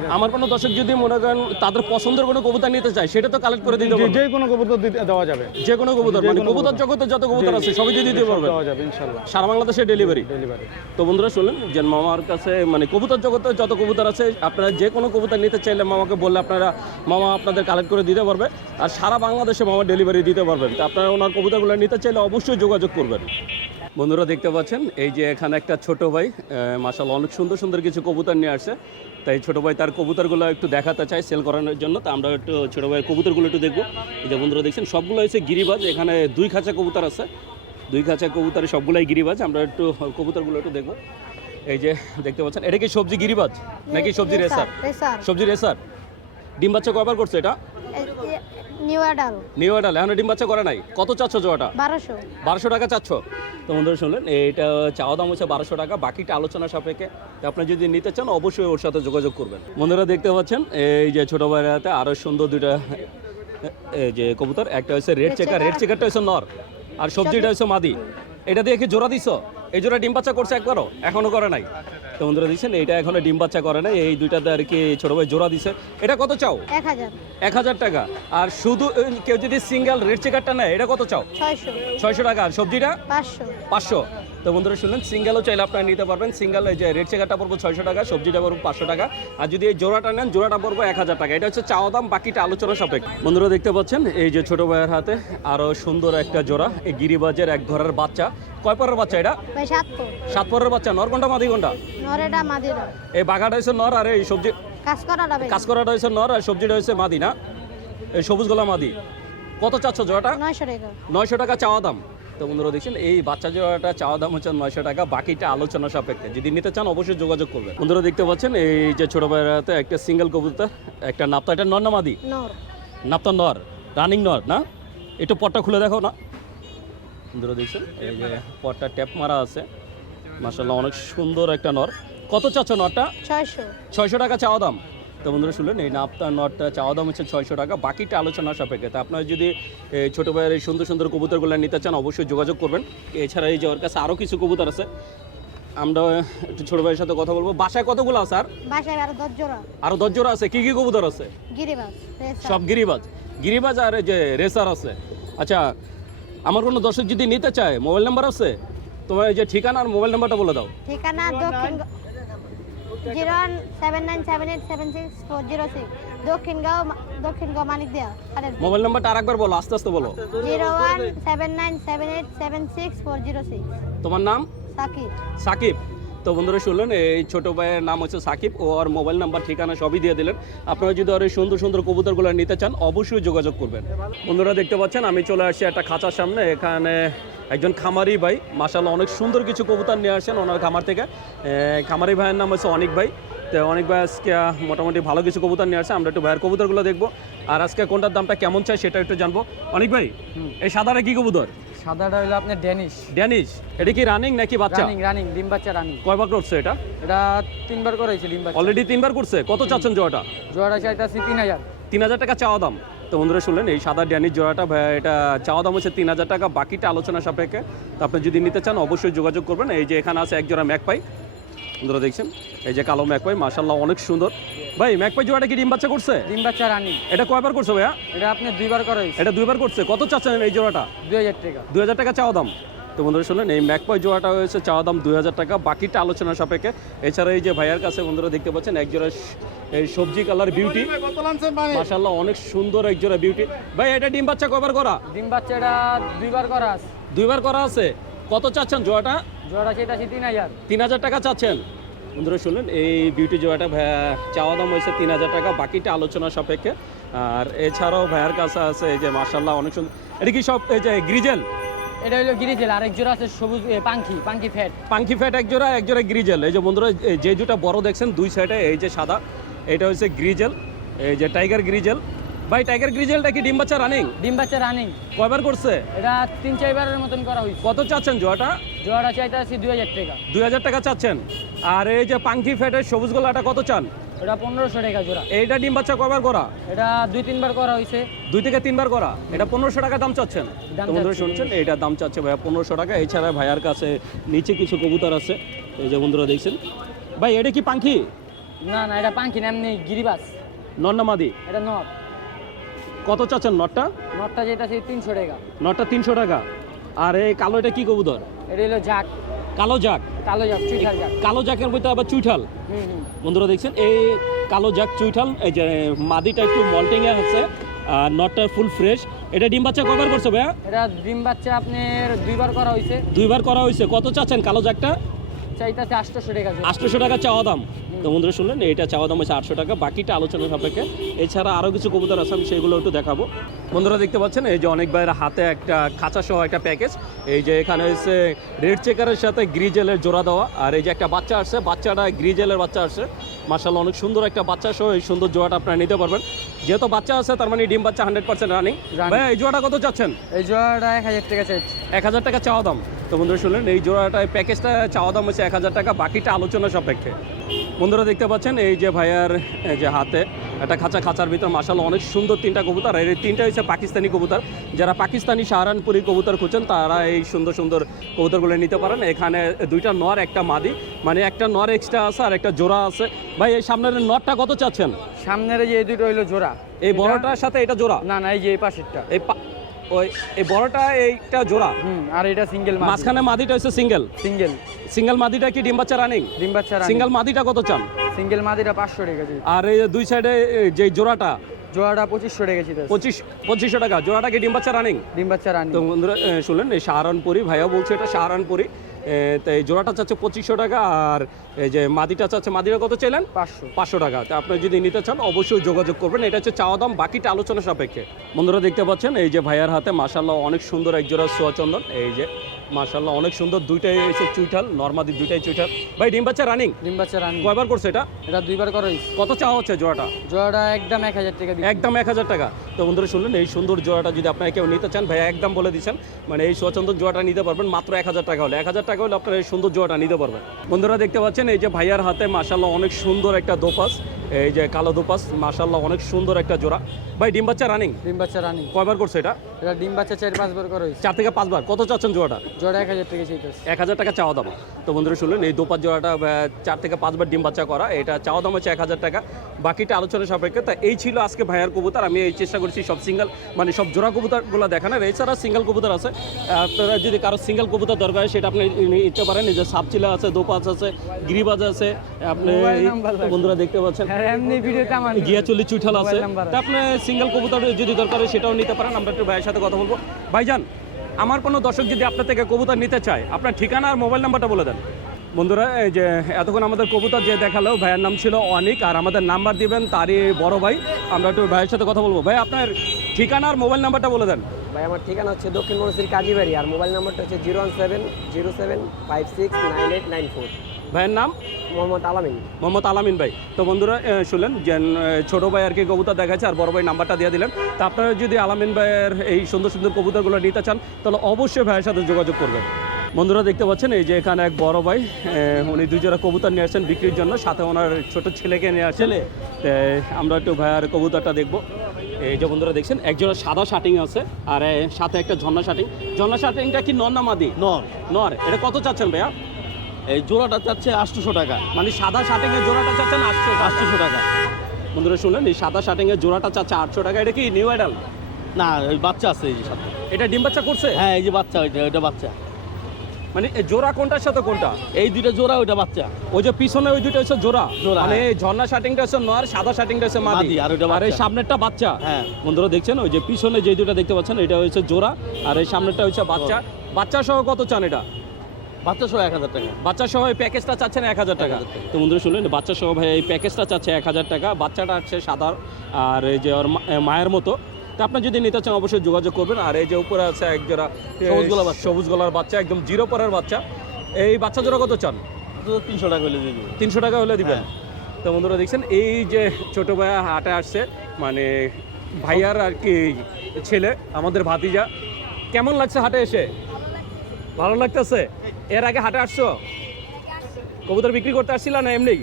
আমার কোনো দর্শক যদি মনে করেন তাদের পছন্দের কোনো কবুতর নিতে চায় সেটা তো কালেক্ট করে দিতে যে- পারবে যে কোনো কবুতর দিতে- দেওয়া যাবে। যে কোনো কবুতর মানে কবুতর। জগতে যত কবুতর আছে সবই দিয়ে দিতে পারবে দেওয়া যাবে ইনশাল্লাহ। সারা বাংলাদেশে ডেলিভারি ডেলিভারি তো বন্ধুরা শুনলেন যে মামার কাছে মানে কবুতর জগতে যত কবুতর আছে আপনারা যে কোনো কবুতর নিতে চাইলে মামাকে বললে আপনারা মামা আপনাদের কালেক্ট করে দিতে পারবে। আর সারা বাংলাদেশে মামা ডেলিভারি দিতে পারবেন। তো আপনারা ওনার কবুতরগুলো নিতে চাইলে অবশ্যই যোগাযোগ করবেন। বন্ধুরা দেখতে পাচ্ছেন এই যে এখানে একটা ছোট ভাই মাসাল অনেক সুন্দর সুন্দর কিছু কবুতর নিয়ে আসছে। তাই ছোট ভাই তার কবুতরগুলো একটু দেখাতে চাই সেল করানোর জন্য। তো আমরা একটু ছোটো ভাইয়ের কবুতরগুলো একটু দেখব। এই যে বন্ধুরা দেখছেন সবগুলো হয়েছে গিরিবাজ। এখানে দুই খাঁচা কবুতর আছে। দুই খাঁচা কবুতর সবগুলাই গিরিবাজ। আমরা একটু কবুতরগুলো একটু দেখব। এই যে দেখতে পাচ্ছেন এটা কি সবজি গিরিবাজ? নাকি সবজি রেসার? রেসার। সবজি রেসার? ডিম বাচ্চা কবার করছে এটা? New adult. নিউ এখন ডিম বাচ্চা করে নাই? কত চাচ্ছ জোয়াটা? বারোশো। বারোশো টাকা চাচ্ছ? তো বন্ধুরা শুনলেন এইটা চাওয়া দাম হচ্ছে বারোশো টাকা বাকিটা আলোচনা সাপেক্ষে। আপনি যদি নিতে চান অবশ্যই ওর সাথে যোগাযোগ করবেন। বন্ধুরা দেখতে পাচ্ছেন এই যে ছোটো ভাইয়ের হাতে আরও সুন্দর দুইটা এই যে কবুতর একটা হচ্ছে রেড চেকার রেড চেকারটা হচ্ছে নর আর সবজিটা হচ্ছে মাদি। এটা দিয়ে কি জোড়া দিছ? এই জোড়া ডিম বাচ্চা করছে একবারও? এখনও করে নাই? তো বন্ধুরা দিচ্ছেন এটা এখনও ডিম বাচ্চা করে না এই দুইটাতে আর কি ছোটো ভাই জোড়া দিছে এটা কত চাও? এক হাজার। এক হাজার টাকা। আর শুধু কেউ যদি সিঙ্গেল রেড চেকারটা নেয় এটা কত চাও? ছয়শো। ছয়শো টাকা। আর সবজিটা? পাঁচশো। পাঁচশো। তো বন্ধুরা শুনলেন সিঙ্গেলও চাইলে আপনারা নিতে পারবেন। সিঙ্গেল এই যে রেড চেকারটা পড়ব ছয়শো টাকা সবজিটা পড়ব পাঁচশো টাকা। আর যদি এই জোড়াটা নেন জোড়াটা পড়ব এক হাজার টাকা। এটা হচ্ছে চাওয়া দাম বাকিটা আলোচনা সাপেক্ষ। বন্ধুরা দেখতে পাচ্ছেন এই যে ছোট ভাইয়ের হাতে আরও সুন্দর একটা জোড়া। এই গিরিবাজের এক ঘরের বাচ্চা। কয় পরের বাচ্চা এটা? সাত পরের বাচ্চা। নর ঘণ্টা মাদি মাদিরা এই বাঘাটা হচ্ছে নর আর এই সবজি কাজ করাটা হচ্ছে নর আর সবজিটা হচ্ছে মাদি না? এই সবুজ গোলা মাদি। কত চাচ্ছ জোড়াটা? নয়শো টাকা। নয়শো টাকা চাওয়া দাম। তো বন্ধুরা দেখছেন এই বাচ্চা জোড়াটা চাওয়া দাম হচ্ছে নয়শো টাকা বাকিটা আলোচনা সাপেক্ষে। যদি নিতে চান অবশ্যই যোগাযোগ করবেন। বন্ধুরা দেখতে পাচ্ছেন এই যে ছোট ভাইরাতে একটা সিঙ্গেল কবুতর একটা নাপ্তা। এটা নর নামাদি নাপ্তা নর রানিং নর না? একটু পটটা খুলে দেখো না। বন্ধুরা দেখছেন এই যে পটটা ট্যাপ মারা আছে। মাসাল্লাহ অনেক সুন্দর একটা নর। কত চাচ্ছ নরটা? ছয়শো। ছয়শো টাকা চাওয়া দাম। তো বন্ধুরা শুনলেন এই নাপ্তা নটটা চাওয়া দাম হচ্ছে ছয়শো টাকা বাকিটা আলোচনা সাপেক্ষে। তা আপনারা যদি এই ছোটো ভাইয়ের এই সুন্দর সুন্দর কবুতরগুলো নিতে চান অবশ্যই যোগাযোগ করবেন। এছাড়া এই যে ওর কাছে আরও কিছু কবুতর আছে। আমরা একটু ছোট ভাইয়ের সাথে কথা বলব। বাসায় কতগুলো আছে আর? বাসায় আরও দশ জোড়া। আরও দশ জোড়া আছে? কি কি কবুতর আছে? সব গিরিবাজ। গিরিবাজ আর এই যে রেসার আছে। আচ্ছা আমার কোনো দর্শক যদি নিতে চায় মোবাইল নাম্বার আছে? তোমার এই যে ঠিকানা আর মোবাইল নাম্বারটা বলে দাও। ঠিকানা দক্ষিণ zero one seven nine seven eight seven six four zero six Dakshingaon Dakshingaon Manik দেওয়া মোবাইল নাম্বারটা আরেকবার বলো আস্তে আস্তে বলো zero one seven nine seven eight seven six four zero six তোমার নাম সাকিব সাকিব তো বন্ধুরা শুনলেন এই ছোট ভাইয়ের নাম হচ্ছে সাকিব ও আর মোবাইল নাম্বার ঠিকানা সবই দিয়ে দিলেন। আপনারা যদি আর এই সুন্দর সুন্দর কবুতরগুলো নিতে চান অবশ্যই যোগাযোগ করবেন। বন্ধুরা দেখতে পাচ্ছেন আমি চলে আসছি একটা খাঁচার সামনে এখানে একজন খামারি ভাই মাসাল্লাহ অনেক সুন্দর কিছু কবুতর নিয়ে আসেন ওনার খামার থেকে। খামারি ভাইয়ের নাম হচ্ছে অনিক ভাই। তো অনেক ভাই আজকে মোটামুটি ভালো কিছু কবুতর নিয়ে আসছে আমরা একটু ভাইয়ের কবুতরগুলো দেখব। আর আজকে কোনটার দামটা কেমন চাই সেটা একটু জানব। অনিক ভাই এই সাদাটা কি কবুতর? সাদাটা হলো আপনার ড্যানিশ। ড্যানিশ? এটা কি রানিং নাকি বাচ্চা? রানিং রানিং ডিম বাচ্চা রানিং। কয়বার করছে এটা? এটা তিনবার করেছে ডিম বাচ্চা। অলরেডি তিনবার করছে? কত চাচ্ছেন জোড়াটা? জোয়ারা চাইতাছি তিন হাজার। তিন হাজার টাকা চাওয়া দাম। তো বন্ধুরা শুনলেন এই সাদা ড্যানির জোড়াটা এটা চাওয়া দাম হচ্ছে তিন হাজার টাকা বাকিটা আলোচনা সাপেক্ষে। তো আপনি যদি নিতে চান অবশ্যই যোগাযোগ করবেন। এই যে এখানে আছে এক জোড়া ম্যাকপাই। বন্ধুরা দেখছেন? এই যে কালো ম্যাকপাই মাশাল্লাহ অনেক সুন্দর। ভাই ম্যাকপাই জোড়াটা কি ডিম বাচ্চা করছে? ডিম বাচ্চা রানিং। এটা কয়বার করছে ভাইয়া? এটা আপনার দুইবার করা হয়েছে। এটা দুইবার করছে। কত চাচ্ছেন এই জোড়াটা? দুই হাজার টাকা। দুই হাজার টাকা চাওয়া দাম। তো বন্ধুরা শুনলেন এই ম্যাকপাই জোড়াটা হয়েছে চাওয়া দাম দুই হাজার টাকা। বাকিটা আলোচনা সাপেক্ষে। এছাড়া এই যে ভাইয়ার কাছে বন্ধুরা দেখতে পাচ্ছেন এক জোড়া এই সবজি কালার বিউটি মাশাল্লাহ অনেক সুন্দর এক জোড়া বিউটি ভাই এটা ডিম বাচ্চা কয়বার করা? ডিম বাচ্চা এটা দুইবার করা আছে। দুইবার করা আছে। কত চাচ্ছেন জোড়াটা? জোয়ারা চাইতাছি তিন হাজার। তিন হাজার টাকা চাচ্ছেন। বন্ধুরা শুনলেন এই বিউটি ভাইয়া চাওয়া দাম হয়েছে তিন হাজার টাকা বাকিটা আলোচনা সাপেক্ষে। আর এছাড়াও ভাইয়ার কাছে আছে এই যে মার্শাল্লাহ অনেক সুন্দর এটা কি সব এই যে গ্রিজেল এটা হলো গ্রিজেল আর এক জোড়া আছে সবুজ পাঙ্খি পাঙ্খি ফ্যাট পাঙ্কি ফ্যাট এক জোড়া এক জোড়া গ্রিজেল এই যে বন্ধুরা যে দুটা বড় দেখছেন দুই সাইডে এই যে সাদা এটা হচ্ছে গ্রিজেল এই যে টাইগার গ্রিজেল ভাই টাইগার গ্রিজেলটা কি ডিম বাচ্চা রানিং ডিম বাচ্চা রানিং কয়বার করছে? এটা তিন চারবারের মতন করা হয়েছে। কত চাচ্ছেন জোয়াটা? জোয়ারা চাইতাছি দুই হাজার টাকা। দুই হাজার টাকা চাচ্ছেন। আর এই যে পাঙ্কি ফ্যাটের সবুজ গোলাটা কত চান? এটা পনেরোশো টাকা জোড়া। এইটা ডিম বাচ্চা কয়বার করা? এটা দুই তিনবার করা হয়েছে। দুই থেকে তিনবার করা। এটা পনেরোশো টাকা দাম চাচ্ছেন? বন্ধুরা শুনছেন এইটার দাম চাচ্ছে ভাইয়া পনেরোশো টাকা। এছাড়া ভাইয়ার কাছে নিচে কিছু কবুতর আছে। এই যে বন্ধুরা দেখছেন। ভাই এটা কি পাঙ্খি না না এটা পাঙ্খি না এমনি গিরিবাস। নন্নামাদি এটা নট কত চাচ্ছেন নটটা? নটটা যেটা সেই তিনশো টাকা। নটটা তিনশো টাকা। আর এই কালো এটা কি কবুতর? এটা হলো জাক। কালো জাক? কালো জাক চুইঠাল জাক। কালো জাকের বইতে আবার চুইঠাল? বন্ধুরা দেখছেন এই কালো জাক চুইঠাল এই যে মাদিটা একটু মল্টিংয়ে আছে আর নটটা ফুল ফ্রেশ। এটা ডিম বাচ্চা কবার করছে ভাইয়া? এটা ডিম বাচ্চা আপনার দুইবার করা হয়েছে দুইবার করা হয়েছে কত চাচ্ছেন কালো জাকটা? চাইতাছে আটশোশো টাকা আটশোশো টাকা চাওয়া দাম। তো বন্ধুরা শুনলেন এটা চাওয়া দাম হচ্ছে আটশো টাকা বাকিটা আলোচনা সাপেক্ষে। এছাড়া আরও কিছু কবুতর আছে আমি সেগুলো একটু দেখাবো। বন্ধুরা দেখতে পাচ্ছেন এই যে অনেক ভাইয়ের হাতে একটা খাঁচা সহ একটা প্যাকেজ এই যে এখানে হচ্ছে রেড চেকারের সাথে গ্রিজেলের জোড়া দেওয়া। আর এই যে একটা বাচ্চা আসছে বাচ্চাটা গ্রিজেলের বাচ্চা আসছে। মার্শাল অনেক সুন্দর একটা বাচ্চা সহ এই সুন্দর জোড়াটা আপনারা নিতে পারবেন। যেহেতু বাচ্চা আছে তার মানে ডিম বাচ্চা হান্ড্রেড পার্সেন্ট রানিং। ভাই এই জোড়াটা কত চাচ্ছেন? এই জোড়াটা এক হাজার টাকা চাইছি। এক হাজার টাকা চাওয়া দাম। তো বন্ধুরা শুনলেন এই জোড়াটা প্যাকেজটা চাওয়া দাম হচ্ছে এক হাজার টাকা বাকিটা আলোচনা সাপেক্ষে। বন্ধুরা দেখতে পাচ্ছেন এই যে ভাইয়ার এই যে হাতে একটা খাঁচা খাঁচার ভিতর মাসাল অনেক সুন্দর তিনটা কবুতর আর এই তিনটা হচ্ছে পাকিস্তানি কবুতর। যারা পাকিস্তানি সাহারানপুরি কবুতর খুঁজছেন তারা এই সুন্দর সুন্দর কবুতরগুলো নিতে পারেন। এখানে দুইটা নর একটা মাদি মানে একটা নর এক্সট্রা আছে আর একটা জোড়া আছে। ভাই এই সামনের নরটা কত চাচ্ছেন? সামনের যে এই দুটো হইল জোড়া। এই বড়টার সাথে এটা জোড়া? না না এই যে এই পাশেরটা। এই ওই এই বড়টা এইটা জোড়া। হুম আর এটা সিঙ্গেল মাঝখানে মাদিটা হচ্ছে সিঙ্গেল সিঙ্গেল সিঙ্গেল মাদিটা কি ডিম বাচ্চা রানিং ডিম বাচ্চা সিঙ্গেল মাদিটা কত চান? সিঙ্গেল মাদিটা পাঁচশো টাকা আর এই দুই সাইডে যে জোড়াটা জোড়াটা পঁচিশশো টাকা ছিল পঁচিশ পঁচিশশো টাকা। জোড়াটা কি ডিম বাচ্চা রানিং ডিম বাচ্চা রানি তো বন্ধুরা শুনলেন এই সাহারানপুরি ভাইয়া বলছে এটা সাহারানপুরি তো এই জোড়াটা চাচ্ছে পঁচিশশো টাকা আর এই যে মাদিটা চাচ্ছে মাদিটা কত চাইলেন? পাঁচশো। পাঁচশো টাকা। তো আপনি যদি নিতে চান অবশ্যই যোগাযোগ করবেন। এটা হচ্ছে চাওয়া দাম বাকিটা আলোচনা সাপেক্ষে। বন্ধুরা দেখতে পাচ্ছেন এই যে ভাইয়ার হাতে মাসাল্লাহ অনেক সুন্দর এক জোড়া সোয়াচন্দন এই যে মাসাল্লাহ অনেক সুন্দর। দুইটাই এসে চুইঠাল নর্মাদি দুইটাই চুইঠাল। ভাই ডিম বাচ্চা রানিং ডিম বাচ্চা রানি কয়বার করছে এটা? এটা দুইবার করা হয়েছে কত চাওয়া হচ্ছে জোড়াটা? জোড়াটা একদম এক হাজার টাকা একদম এক হাজার টাকা। তো বন্ধুরা শুনলেন এই সুন্দর জোড়াটা যদি আপনারা কেউ নিতে চান ভাই একদম বলে দিচ্ছেন মানে এই সোয়াচন্দন জোড়াটা নিতে পারবেন মাত্র এক হাজার টাকা হলে। এক হাজার টাকা হলে আপনারা এই সুন্দর জোড়াটা নিতে পারবেন। বন্ধুরা দেখতে পাচ্ছেন এই যে ভাইয়ার হাতে মাসাল্লাহ অনেক সুন্দর একটা দোপাস এই যে কালো দোপাস মাসাল্লাহ অনেক সুন্দর একটা জোড়া। ভাই ডিম বাচ্চা রানিং ডিম বাচ্চা রানি কয়বার করছে এটা? এটা ডিম বাচ্চা চার পাঁচবার করা হয়েছে। চার থেকে পাঁচবার। কত চাচ্ছেন জোড়াটা? জোড়া এক হাজার টাকা চাইতেছে এক হাজার টাকা চাওয়া দাম। তো বন্ধুরা শুনলেন এই দোপার জোড়াটা চার থেকে পাঁচবার ডিম বাচ্চা করা এটা চাওয়া দাম হচ্ছে এক হাজার টাকা। বাকিটা আলোচনা সাপেক্ষে তা এই ছিল আজকে ভাইয়ার কবুতর আমি এই চেষ্টা করছি সব সিঙ্গেল মানে সব জোড়া কবুতরগুলো দেখানোর। এছাড়া সিঙ্গেল কবুতর আছে। আপনারা যদি কারও সিঙ্গেল কবুতর দরকার হয় সেটা আপনি নিতে পারেন। এই যে সাপচিলা আছে দোপাচ আছে গিরিবাজ আছে আপনি বন্ধুরা দেখতে পাচ্ছেন। ভিডিওতে গিয়াচল্লি চুইঠাল আছে। তা আপনি সিঙ্গেল কবুতর যদি দরকার হয় সেটাও নিতে পারেন। আমরা একটু ভাইয়ের সাথে কথা বলব। ভাইজান আমার কোনো দর্শক যদি আপনার থেকে কবুতর নিতে চায় আপনার ঠিকানা আর মোবাইল নাম্বারটা বলে দেন। বন্ধুরা এই যে এতক্ষণ আমাদের কবুতর যে দেখাল ভাইয়ের নাম ছিল অনিক আর আমাদের নাম্বার দিবেন তারই বড় ভাই। আমরা একটু ভাইয়ের সাথে কথা বলব। ভাই আপনার ঠিকানা আর মোবাইল নাম্বারটা বলে দেন। ভাই আমার ঠিকানা হচ্ছে দক্ষিণ মনসির কাজীবাড়ি আর মোবাইল নাম্বারটা হচ্ছে zero one seven zero seven five six nine eight nine four. ভাইয়ের নাম? মোহাম্মদ আলামিন। মোহাম্মদ আলামিন ভাই। তো বন্ধুরা শুনলেন যে ছোট ভাই আর কি কবুতর দেখাচ্ছে আর বড় ভাই নাম্বারটা দিয়ে দিলেন। তা আপনারা যদি আলামিন ভাইয়ের এই সুন্দর সুন্দর কবুতরগুলো নিতে চান তাহলে অবশ্যই ভাইয়ের সাথে যোগাযোগ করবেন। বন্ধুরা দেখতে পাচ্ছেন এই যে এখানে এক বড় ভাই উনি দুই জোড়া কবুতর নিয়ে আসছেন বিক্রির জন্য। সাথে ওনার ছোট ছেলেকে নিয়ে আসছেন। আমরা একটু ভাইয়ার কবুতরটা দেখব। এই যে বন্ধুরা দেখছেন একজোড়া সাদা শাটিং আছে আর সাথে একটা ঝর্ণা শাটিং। ঝর্ণা শাটিংটা কি নর না মাদি? নর। নর। এটা কত চাচ্ছেন ভাইয়া? এই জোড়াটা চাচ্ছে আটশোশো টাকা। মানে সাদা শাটিং এর জোড়াটা চাচ্ছেন আটশো আটশোশো টাকা। বন্ধুরা শুনলেন এই সাদা শাটিং এর জোড়াটা চাচ্ছে আটশো টাকা। এটা কি নিউ অ্যাডাল না ওই বাচ্চা আছে এই যে সাথে। এটা ডিম বাচ্চা করছে? হ্যাঁ এই যে বাচ্চা ওইটা ওইটা বাচ্চা। মানে এই জোড়া কোনটার সাথে কোনটা? এই দুইটা জোড়া ওইটা বাচ্চা। ওই যে পিছনে ওই দুইটা হচ্ছে জোড়া। জোড়া, মানে হ্যাঁ। এই ঝর্ণা শাটিংটা হচ্ছে নর সাদা শাটিংটা হচ্ছে মাদি, আর ওইটা আর এই সামনেরটা বাচ্চা। হ্যাঁ। বন্ধুরা দেখছেন ওই যে পিছনে যে দুইটা দেখতে পাচ্ছেন এটা হচ্ছে জোড়া আর এই সামনেরটা হচ্ছে বাচ্চা। বাচ্চা সহ কত চান এটা? বাচ্চা সহ এক হাজার টাকা। বাচ্চা সহ এই প্যাকেজটা চাচ্ছেন এক হাজার টাকা। তো বন্ধুরা শুনলেন বাচ্চা সহ ভাই এই প্যাকেজটা চাচ্ছে এক হাজার টাকা। বাচ্চাটা আছে সাদা আর এই যে ওর মায়ের মতো। তো আপনার যদি নিতে চান অবশ্যই যোগাযোগ করবেন। আর এই যে উপরে আছে এক জোড়া সবুজ গলা বাচ্চা। সবুজ গলার বাচ্চা একদম জিরো পরের বাচ্চা। এই বাচ্চা জোড়া কত চান? তিনশো টাকা হলে দিয়ে দেবো তিনশো টাকা হলে দিবেন। তো বন্ধুরা দেখছেন এই যে ছোট ভাইয়া হাটে আসছে মানে ভাইয়ার আর কি ছেলে আমাদের ভাতিজা। কেমন লাগছে হাটে এসে? ভালো লাগতেছে? এর আগে হাটে আসছো? কবুতর বিক্রি করতে আসছিল না এমনি?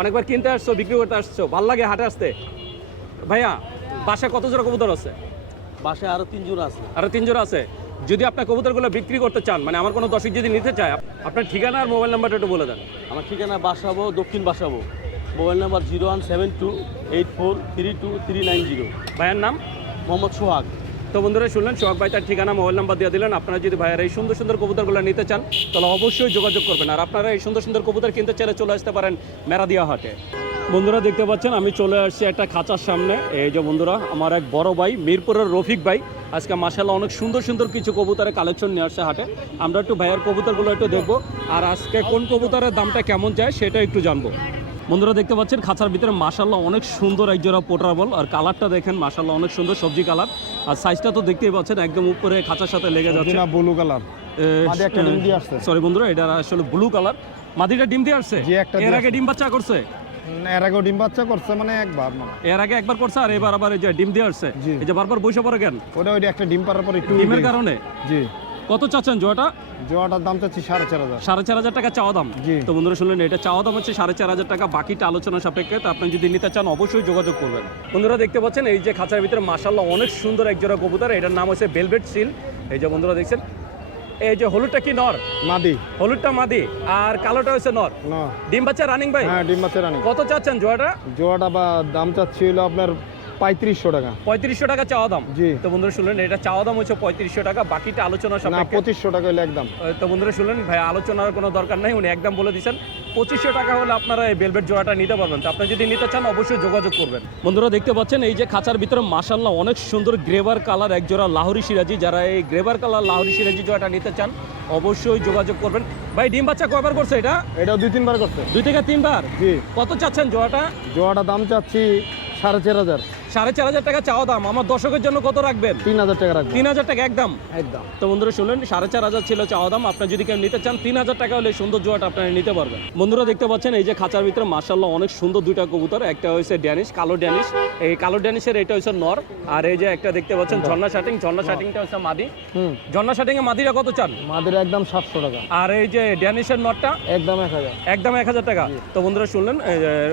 অনেকবার কিনতে আসছো বিক্রি করতে আসছো। ভালো লাগে হাটে আসতে? ভাইয়া বাসায় কত জোড়া কবুতর আছে? বাসায় আরও তিন জোড়া আছে। আরও তিন জোড়া আছে। যদি আপনার কবুতরগুলো বিক্রি করতে চান মানে আমার কোনো দর্শক যদি নিতে চায় আপনার ঠিকানা আর মোবাইল নাম্বারটা একটু বলে দেন। আমার ঠিকানা বাসাবো দক্ষিণ Basabo. Mobile number zero one seven two eight four three two three nine zero. ভাইয়ার নাম? মোহাম্মদ সোহাগ। তো বন্ধুরা শুনলেন সোহাগ ভাই তার ঠিকানা, মোবাইল নাম্বার দিয়ে দিলেন। আপনারা যদি ভাইয়ের এই সুন্দর সুন্দর কবুতরগুলো নিতে চান, তাহলে অবশ্যই যোগাযোগ করবেন। আর আপনারা এই সুন্দর সুন্দর কবুতর কিনতে চাইলে চলে আসতে পারেন মেরাদিয়া হাটে। বন্ধুরা দেখতে পাচ্ছেন, আমি চলে আসছি একটা খাঁচার সামনে। এই যে বন্ধুরা, আমার এক বড় ভাই, মিরপুরের রফিক ভাই। আজকে মাসাল্লাহ অনেক সুন্দর সুন্দর কিছু কবুতরের কালেকশন নিয়ে আসছে হাটে। আমরা একটু ভাইয়ের কবুতরগুলো একটু দেখব। আর আজকে কোন কবুতরের দামটা কেমন যায়, সেটা একটু জানব। বন্ধুরা দেখতে পাচ্ছেন খাঁচার ভিতরে মাসাল্লাহ অনেক সুন্দর এক জোড়া পোটারবল আর কালারটা দেখেন মাসাল্লাহ অনেক সুন্দর সবজি কালার। আর সাইজটা তো দেখতেই পাচ্ছেন একদম উপরে খাঁচার সাথে লেগে যাচ্ছে। না ব্লু কালার মাদি ডিম দিয়ে সরি বন্ধুরা এটা আসলে ব্লু কালার মাদিটা ডিম দিয়ে আসছে? এর আগে ডিম বাচ্চা করছে? এর আগেও ডিম বাচ্চা করছে মানে একবার মানে। এর আগে একবার করছে আর এবার আবার এই যে ডিম দিয়ে আসছে? এই যে বারবার বসে পড়ে কেন? ওটা ওইটা একটা ডিম পারার পর একটু ডিমের কারণে? জি। কত চাচ্ছেন জোয়াটা? জোয়াটার দাম চাচ্ছি সাড়ে চার হাজার। সাড়ে চার হাজার টাকা চাওয়া দাম? তো বন্ধুরা শুনলেন এটা চাওয়া দাম হচ্ছে সাড়ে চার হাজার টাকা বাকিটা আলোচনা সাপেক্ষে। তো আপনি যদি নিতে চান অবশ্যই যোগাযোগ করবেন। বন্ধুরা দেখতে পাচ্ছেন এই যে খাঁচার ভিতরে মাসাল্লাহ অনেক সুন্দর এক জোড়া কবুতর। এটার নাম হচ্ছে বেলভেট সিল এই যে বন্ধুরা দেখছেন এই যে হলুদটা কি নর? মাদি। হলুদটা মাদি। আর কালোটা হচ্ছে নর? ডিম বাচ্চা রানিং ভাই? হ্যাঁ ডিম বাচ্চা রানিং কত চাচ্ছেন জোয়াটা? জোয়াটা বা দাম চাচ্ছি হলো আপনার পঁয়ত্রিশশো টাকা। পঁয়ত্রিশশো টাকা চাওয়া দাম? জি। তো বন্ধুরা শুনলেন এটা চাওয়া দাম হচ্ছে পঁয়ত্রিশশো টাকা বাকিটা আলোচনা না সাপেক্ষে পঁচিশশো টাকা হলে একদম। তো বন্ধুরা শুনলেন ভাই আলোচনার কোনো দরকার নাই উনি একদম বলে দিচ্ছেন পঁচিশশো টাকা হলে আপনারা এই বেলভেট জোড়াটা নিতে পারবেন। তো আপনি যদি নিতে চান অবশ্যই যোগাযোগ করবেন। বন্ধুরা দেখতে পাচ্ছেন এই যে খাঁচার ভিতরে মাসাল্লাহ অনেক সুন্দর গ্রেভার কালার এক জোড়া লাহোরি সিরাজি যারা এই গ্রেভার কালার লাহোরি সিরাজি জোড়াটা নিতে চান অবশ্যই যোগাযোগ করবেন। ভাই ডিম বাচ্চা কয়বার করছে এটা? এটাও দুই তিনবার করছে। দুই থেকে তিনবার? জি। কত চাচ্ছেন জোড়াটা? জোয়াটা দাম চাচ্ছি সাড়ে চার হাজার। সাড়ে চার হাজার টাকা চাওয়া দাম। আমার দর্শকের জন্য কত রাখবেন? তিন হাজার টাকা রাখব। তিন হাজার টাকা একদম। একদম। তো বন্ধুরা শুনলেন সাড়ে চার হাজার ছিল চাওয়া দাম। আপনার যদি কেউ নিতে চান তিন হাজার টাকা হলে সুন্দর জোয়াটা আপনারা নিতে পারবেন। বন্ধুরা দেখতে পাচ্ছেন এই যে খাঁচার ভিতরে মার্শাল্লাহ অনেক সুন্দর দুইটা কবুতর। একটা হয়েছে ড্যানিশ কালো ড্যানিশ। এই কালো ড্যানিশের এটা হচ্ছে নর। আর এই যে একটা দেখতে পাচ্ছেন ঝর্ণা শাটিং। ঝর্ণা শাটিংটা হচ্ছে মাদি। হুম। ঝর্ণা শাটিং এ মাদিরা কত চান? মাদের একদম সাতশো টাকা। আর এই যে ড্যানিশের নরটা? একদম এক হাজার। একদম এক হাজার টাকা। তো বন্ধুরা শুনলেন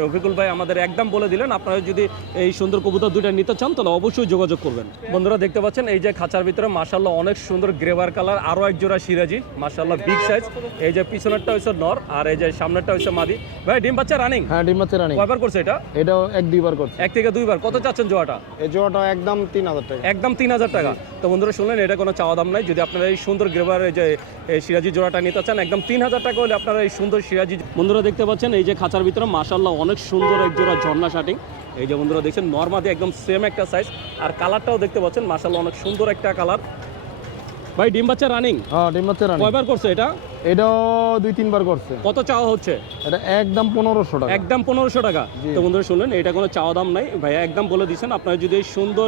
রফিকুল ভাই আমাদের একদম বলে দিলেন আপনারা যদি এই সুন্দর কবুতর দুইটা নিতে চান তাহলে অবশ্যই যোগাযোগ করবেন। বন্ধুরা দেখতে পাচ্ছেন এই যে খাঁচার ভিতরে মাশাল্লাহ অনেক সুন্দর গ্রেভার কালার আরও এক জোড়া সিরাজি মাশাল্লাহ বিগ সাইজ। এই যে পিছনেরটা হচ্ছে নর আর এই যে সামনেরটা হচ্ছে মাদি। ভাই ডিম বাচ্চা রানিং হ্যাঁ ডিমাচ্ছে রানিং কয়বার করছে এটা? এটাও এক দুইবার করছে। এক থেকে দুইবার। কত চাচ্ছেন জোয়াটা এই জোয়াটা একদম তিন হাজার টাকা। একদম তিন হাজার টাকা। তো বন্ধুরা শুনলেন এটা কোনো চাওয়া দাম নাই। যদি আপনারা এই সুন্দর গ্রেভার এই যে এই সিরাজি জোড়াটা নিতে চান একদম তিন হাজার টাকা হলে আপনারা এই সুন্দর সিরাজি বন্ধুরা দেখতে পাচ্ছেন এই যে খাঁচার ভিতরে মাশাল্লাহ অনেক সুন্দর এক জোড়া ঝর্ণা শাটিং। এই যে বন্ধুরা দেখছেন নর্মাদি একদম সেম একটা সাইজ আর কালারটাও দেখতে পাচ্ছেন মাশাল্লাহ অনেক সুন্দর একটা কালার ভাই ডিম বাচ্চা রানিং হ্যাঁ ডিম বাচ্চা রানি কয়বার করছে এটা? এটাও দুই তিনবার করছে। কত চাওয়া হচ্ছে? এটা একদম পনেরোশো টাকা। একদম পনেরোশো টাকা। তো বন্ধুরা শুনলেন এটা কোনো চাওয়া দাম নাই। ভাই একদম বলে দিচ্ছেন আপনারা যদি এই সুন্দর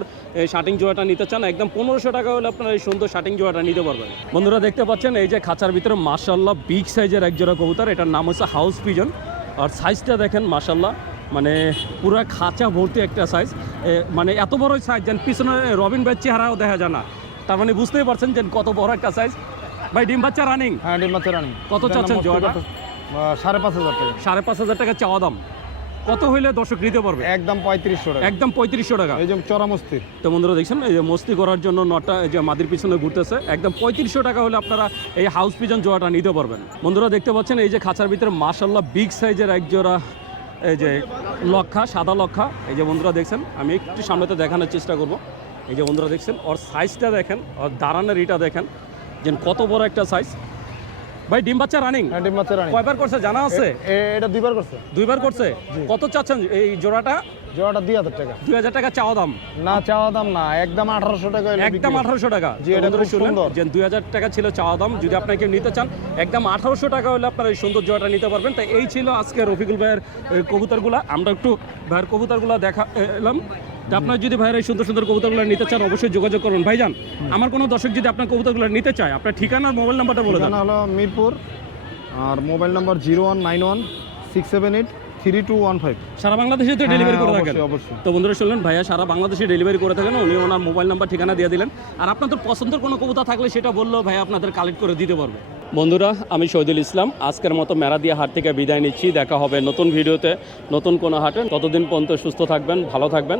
শার্টিং জোড়াটা নিতে চান একদম পনেরোশো টাকা হলে আপনারা এই সুন্দর শার্টিং জোড়াটা নিতে পারবেন। বন্ধুরা দেখতে পাচ্ছেন এই যে খাঁচার ভিতরে মার্শাল্লাহ বিগ সাইজের এক জোড়া কবুতর এটার নাম হচ্ছে হাউস পিজন আর সাইজটা দেখেন মার্শাল্লাহ মানে পুরো খাঁচা ভর্তি একটা সাইজ মানে এত বড় সাইজ যেন পিছনে রবিন ব্যাচ চেহারাও দেখা যায় না। তার মানে বুঝতেই পারছেন যে কত বড় একটা সাইজ ভাই ডিম বাচ্চা রানিং হ্যাঁ ডিমাচ্ছে রানিং কত চাচ্ছেন জোয়াটা? সাড়ে পাঁচ হাজার টাকা। সাড়ে পাঁচ হাজার টাকা চাওয়া দাম। কত হইলে দর্শক নিতে পারবে? একদম পঁয়ত্রিশশো টাকা। একদম পঁয়ত্রিশশো টাকা। এই যে চরামস্তির তো বন্ধুরা দেখছেন এই যে মস্তি করার জন্য নটা এই যে মাদির পিছনে ঘুরতেছে। একদম পঁয়ত্রিশশো টাকা হলে আপনারা এই হাউস পিজন জোড়াটা নিতে পারবেন। বন্ধুরা দেখতে পাচ্ছেন এই যে খাঁচার ভিতরে মার্শাল্লাহ বিগ সাইজের এক জোড়া এই যে লক্ষা সাদা লক্ষা এই যে বন্ধুরা দেখছেন আমি একটু সামনেতে দেখানোর চেষ্টা করব। এই যে বন্ধুরা দেখছেন ওর সাইজটা দেখেন ওর দাঁড়ানোর ইটা দেখেন যে কত বড় একটা সাইজ ভাই ডিম বাচ্চা রানিং ডিম বাচ্চা রানি কয়বার করছে জানা আছে? এটা দুইবার করছে। দুইবার করছে? কত চাচ্ছেন এই জোড়াটা? জোয়াটা দুই হাজার টাকা। দুই হাজার টাকা চাওয়া দাম? না চাওয়া দাম না একদম আঠারোশো টাকা একদম আঠারোশো টাকা। জি, এটা খুব সুন্দর। যে দুই হাজার টাকা ছিল চাওয়া দাম যদি আপনাকে নিতে চান একদম আঠারোশো টাকা হলে আপনারা এই সুন্দর জোয়াটা নিতে পারবেন। তাই এই ছিল আজকে রফিকুল ভাইয়ের কবুতরগুলা। আমরা একটু ভাইয়ের কবুতরগুলা দেখা এলাম। তা আপনার যদি ভাইয়ের এই সুন্দর সুন্দর কবুতরগুলো নিতে চান অবশ্যই যোগাযোগ করুন। ভাইজান আমার কোনো দর্শক যদি আপনার কবুতরগুলো নিতে চায় আপনার ঠিকানা আর মোবাইল নাম্বারটা বলে দেন। হলো মিরপুর আর mobile number zero one nine one six seven eight three two one five. সারা বাংলাদেশে তো ডেলিভারি করে থাকেন। অবশ্যই তো বন্ধুরা শুনলেন ভাইয়া সারা বাংলাদেশে ডেলিভারি করে থাকেন। উনি ওনার মোবাইল নাম্বার ঠিকানা দিয়ে দিলেন। আর আপনাদের পছন্দের কোনো কবিতা থাকলে সেটা বললেও ভাই আপনাদের কালেক্ট করে দিতে পারবে। বন্ধুরা আমি শহীদুল ইসলাম। আজকের মতো মেরাদিয়া হাট থেকে বিদায় নিচ্ছি। দেখা হবে নতুন ভিডিওতে নতুন কোনো হাটে। ততদিন পর্যন্ত সুস্থ থাকবেন ভালো থাকবেন।